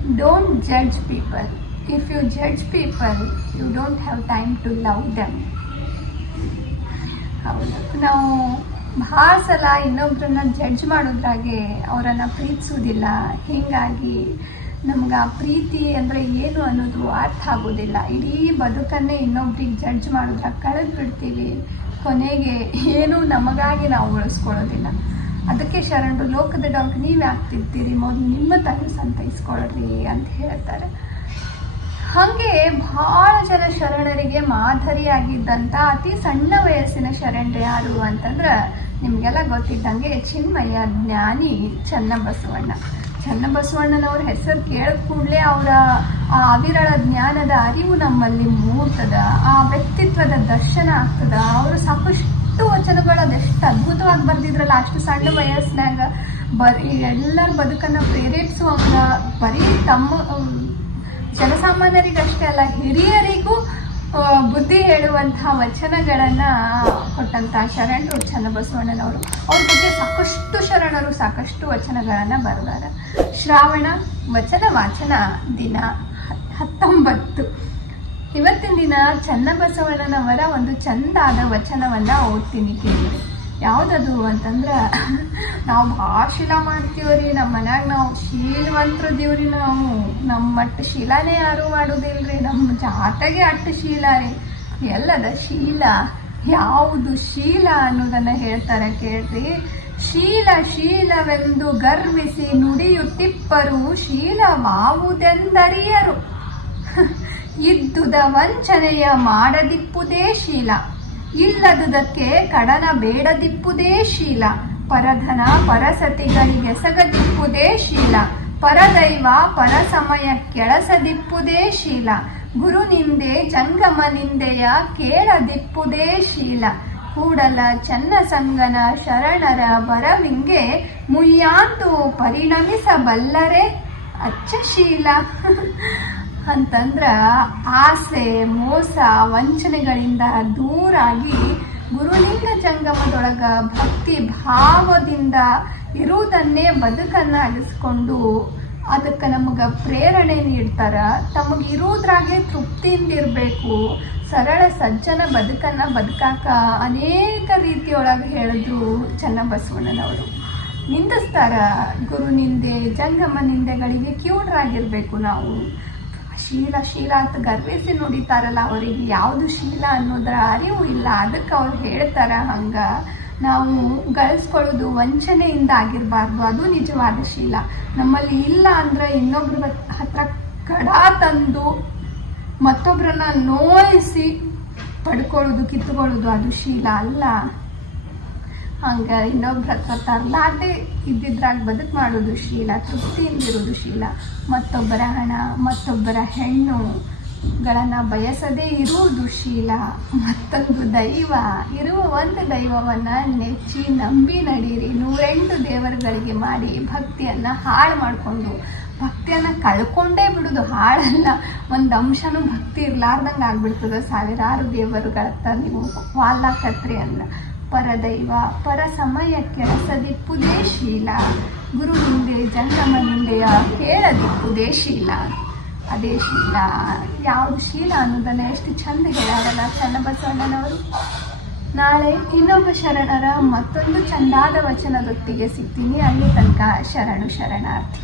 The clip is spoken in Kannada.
Don't judge people. If you judge people, you don't have time to love them. ಹೌದು, ನಾವು ಭಾಳ ಸಲ ಇನ್ನೊಬ್ರನ್ನ ಜಡ್ಜ್ ಮಾಡೋದ್ರಾಗೆ ಅವರನ್ನು ಪ್ರೀತಿಸೋದಿಲ್ಲ. ಹೀಗಾಗಿ ನಮ್ಗೆ ಆ ಪ್ರೀತಿ ಅಂದರೆ ಏನು ಅನ್ನೋದು ಅರ್ಥ ಆಗೋದಿಲ್ಲ. ಇಡೀ ಬದುಕನ್ನೇ ಇನ್ನೊಬ್ರಿಗೆ ಜಡ್ಜ್ ಮಾಡೋದ್ರಾಗ ಕಳೆದು ಬಿಡ್ತೀವಿ. ಕೊನೆಗೆ ಏನೂ ನಮಗಾಗಿ ನಾವು ಉಳಿಸ್ಕೊಳ್ಳೋದಿಲ್ಲ. ಅದಕ್ಕೆ ಶರಣರು ಲೋಕದ ಡಾಂಕ್ ನೀವು ಆಗ್ತಿರ್ತೀರಿ, ಮೊದಲು ನಿಮ್ಮ ತಾನು ಸಂತೈಸ್ಕೊಳ್ರಿ ಅಂತ ಹೇಳ್ತಾರೆ. ಹಾಗೆ ಬಹಳ ಜನ ಶರಣರಿಗೆ ಮಾದರಿಯಾಗಿದ್ದಂಥ ಅತಿ ಸಣ್ಣ ವಯಸ್ಸಿನ ಶರಣರು ಯಾರು ಅಂತಂದ್ರೆ ನಿಮಗೆಲ್ಲ ಗೊತ್ತಿದ್ದಂಗೆ ಚಿನ್ಮಯ ಜ್ಞಾನಿ ಚನ್ನಬಸವಣ್ಣ. ಚನ್ನಬಸವಣ್ಣನವ್ರ ಹೆಸರು ಕೇಳಿದ ಕೂಡಲೇ ಅವರ ಆ ಅವಿರಳ ಜ್ಞಾನದ ಅರಿವು ನಮ್ಮಲ್ಲಿ ಮೂಡ್ತದ, ಆ ವ್ಯಕ್ತಿತ್ವದ ದರ್ಶನ ಆಗ್ತದ. ಅವರು ಸಾಕಷ್ಟು ವಚನಗಳು ಅದೆಷ್ಟು ಅದ್ಭುತವಾಗಿ ಬರ್ದಿದ್ರಲ್ಲ ಅಷ್ಟು ಸಣ್ಣ ವಯಸ್ಸಿನಾಗ. ಎಲ್ಲರ ಬದುಕನ್ನು ಪ್ರೇರೇಪಿಸುವಂಗ ಬರೀ ತಮ್ಮ ಜನಸಾಮಾನ್ಯರಿಗಷ್ಟೇ ಅಲ್ಲ, ಹಿರಿಯರಿಗೂ ಬುದ್ಧಿ ಹೇಳುವಂತಹ ವಚನಗಳನ್ನ ಕೊಟ್ಟಂತಹ ಶರಣರು ಚನ್ನಬಸವಣ್ಣನವರು. ಅವ್ರ ಬಗ್ಗೆ ಸಾಕಷ್ಟು ಶರಣರು ಸಾಕಷ್ಟು ವಚನಗಳನ್ನ ಬರೆದಾರ. ಶ್ರಾವಣ ವಚನ ವಾಚನ ದಿನ 19. ಇವತ್ತಿನ ದಿನ ಚನ್ನಬಸವಣ್ಣನವರ ಒಂದು ಚಂದಾದ ವಚನವನ್ನ ಓದ್ತೀನಿ ಕೇಳಿ. ಯಾವುದದು ಅಂತಂದ್ರೆ, ನಾವು ಭಾಳ ಶೀಲ ಮಾಡ್ತೀವ್ರಿ ನಮ್ಮ ಮನ್ಯಾಗ, ನಾವು ಶೀಲವಂತರದೀವ್ರಿ, ನಾವು ನಮ್ಮ ಮಟ್ಟ ಶೀಲಾನೇ ಯಾರು ಮಾಡೋದಿಲ್ರಿ, ನಮ್ಮ ಜಾತಗೆ ಅಟ್ಟು ಶೀಲ ರೀ. ಎಲ್ಲದ ಶೀಲ, ಯಾವುದು ಶೀಲ ಅನ್ನೋದನ್ನ ಹೇಳ್ತಾರೆ ಕೇಳ್ರಿ. ಶೀಲ ಶೀಲವೆಂದು ಗರ್ವಿಸಿ ನುಡಿಯುತ್ತಿಪ್ಪರು, ಶೀಲವಾವುದೆಂದರಿಯರು. ಇದ್ದುದ ವಂಚನೆಯ ಮಾಡದಿಪ್ಪುದೇ ಶೀಲ, ಇಲ್ಲದುದಕ್ಕೆ ಕಡನ ಬೇಡದಿಪ್ಪುದೇ ಶೀಲ. ಪರಧನ ಪರಸತಿಗಳಿಗೆಸಗದಿಪ್ಪುದೇ ಶೀಲ, ಪರದೈವ ಪರಸಮಯ ಕೆಳಸದಿಪ್ಪುದೇ ಶೀಲ. ಗುರು ನಿಂದೆ ಜಂಗಮ ನಿಂದೆಯ ಕೇಳದಿಪ್ಪುದೇ ಶೀಲ. ಕೂಡಲ ಚನ್ನಸಂಗನ ಶರಣರ ಬರವಿಂಗೆ ಮುಯ್ಯಾಂತು ಪರಿಣಮಿಸಬಲ್ಲರೆ ಅಚ್ಚಶೀಲ. ಅಂತಂದ್ರ ಆಸೆ ಮೋಸ ವಂಚನೆಗಳಿಂದ ದೂರಾಗಿ ಗುರುಲಿಂಗ ಜಂಗಮದೊಳಗ ಭಕ್ತಿ ಭಾವದಿಂದ ಇರುವುದನ್ನೇ ಬದುಕನ್ನಾಗಿಸ್ಕೊಂಡು ಅದಕ್ಕೆ ನಮಗೆ ಪ್ರೇರಣೆ ನೀಡ್ತಾರ. ತಮಗಿರುವುದ್ರಾಗೆ ತೃಪ್ತಿಯಿಂದ ಇರಬೇಕು, ಸರಳ ಸಜ್ಜನ ಬದುಕನ್ನ ಬದುಕಾಕ ಅನೇಕ ರೀತಿಯೊಳಗೆ ಹೇಳಿದ್ರು ಚನ್ನಬಸವಣ್ಣನವರು. ನಿಂದಿಸ್ತಾರ ಗುರು ನಿಂದೆ ಜಂಗಮ ನಿಂದೆಗಳಿಗೆ ಕಿವುಡರಾಗಿರ್ಬೇಕು ನಾವು. ಶೀಲ ಶೀಲ ಅಂತ ಗರ್ವಿಸಿ ನುಡಿತಾರಲ್ಲ, ಅವರಿಗೆ ಯಾವುದು ಶೀಲ ಅನ್ನೋದರ ಅರಿವು ಇಲ್ಲ. ಅದಕ್ಕೆ ಅವ್ರು ಹೇಳ್ತಾರ ಹಂಗ ನಾವು ಗಳಿಸ್ಕೊಳ್ಳೋದು ವಂಚನೆಯಿಂದ ಆಗಿರಬಾರ್ದು, ಅದು ನಿಜವಾದ ಶೀಲ. ನಮ್ಮಲ್ಲಿ ಇಲ್ಲ ಅಂದ್ರೆ ಇನ್ನೊಬ್ರ ಹತ್ರ ಕಡ ತಂದು ಮತ್ತೊಬ್ಬರನ್ನ ನೋಯಿಸಿ ಪಡ್ಕೊಳ್ಳೋದು ಕಿತ್ತುಕೊಳ್ಳೋದು ಅದು ಶೀಲ ಅಲ್ಲ. ಹಂಗ ಇನ್ನೊಬ್ರ ಹತ್ರ ತರಲಾದೆ ಇದ್ದಿದ್ರಾಗ ಬದುಕು ಮಾಡೋದು ಶೀಲ, ತೃಪ್ತಿಯಿಂದಿರೋದು ಶೀಲ. ಮತ್ತೊಬ್ಬರ ಹಣ ಮತ್ತೊಬ್ಬರ ಹೆಣ್ಣುಗಳನ್ನ ಬಯಸದೇ ಇರುವುದು ಶೀಲ. ಮತ್ತೊಂದು ದೈವ ಇರುವ ಒಂದು ದೈವವನ್ನ ನೆಚ್ಚಿ ನಂಬಿ ನಡೀರಿ. 108 ದೇವರುಗಳಿಗೆ ಮಾಡಿ ಭಕ್ತಿಯನ್ನ ಹಾಳು ಮಾಡಿಕೊಂಡು ಭಕ್ತಿಯನ್ನ ಕಳ್ಕೊಂಡೇ ಬಿಡುದು. ಹಾಳಲ್ಲ, ಒಂದು ಅಂಶನೂ ಭಕ್ತಿ ಇರ್ಲಾರ್ದಂಗೆ ಆಗ್ಬಿಡ್ತದ. ಸಾವಿರಾರು ದೇವರುಗಳತ್ತ ನೀವು ವಾಲಾಕತ್ರಿ ಅಂದ. ಪರದೈವ ಪರ ಸಮಯ ಕೆಳಸದಿಪ್ಪುದೇ ಶೀಲ, ಗುರು ನಿಂದೆ ಜಂಗಮ ನಿಂದೆಯ ಕೇಳದಿಪ್ಪುದೇ ಶೀಲ. ಅದೇ ಶೀಲ. ಯಾವುದು ಶೀಲ ಅನ್ನೋದನ್ನ ಎಷ್ಟು ಚಂದ ಹೇಳಾರಲ್ಲ ಚನ್ನಬಸವಣ್ಣನವರು. ನಾಳೆ ಇನ್ನೊಬ್ಬ ಶರಣರ ಮತ್ತೊಂದು ಚಂದಾದ ವಚನದೊಟ್ಟಿಗೆ ಸಿಗ್ತೀನಿ. ಅಲ್ಲಿ ತನಕ ಶರಣು ಶರಣಾರ್ಥಿ.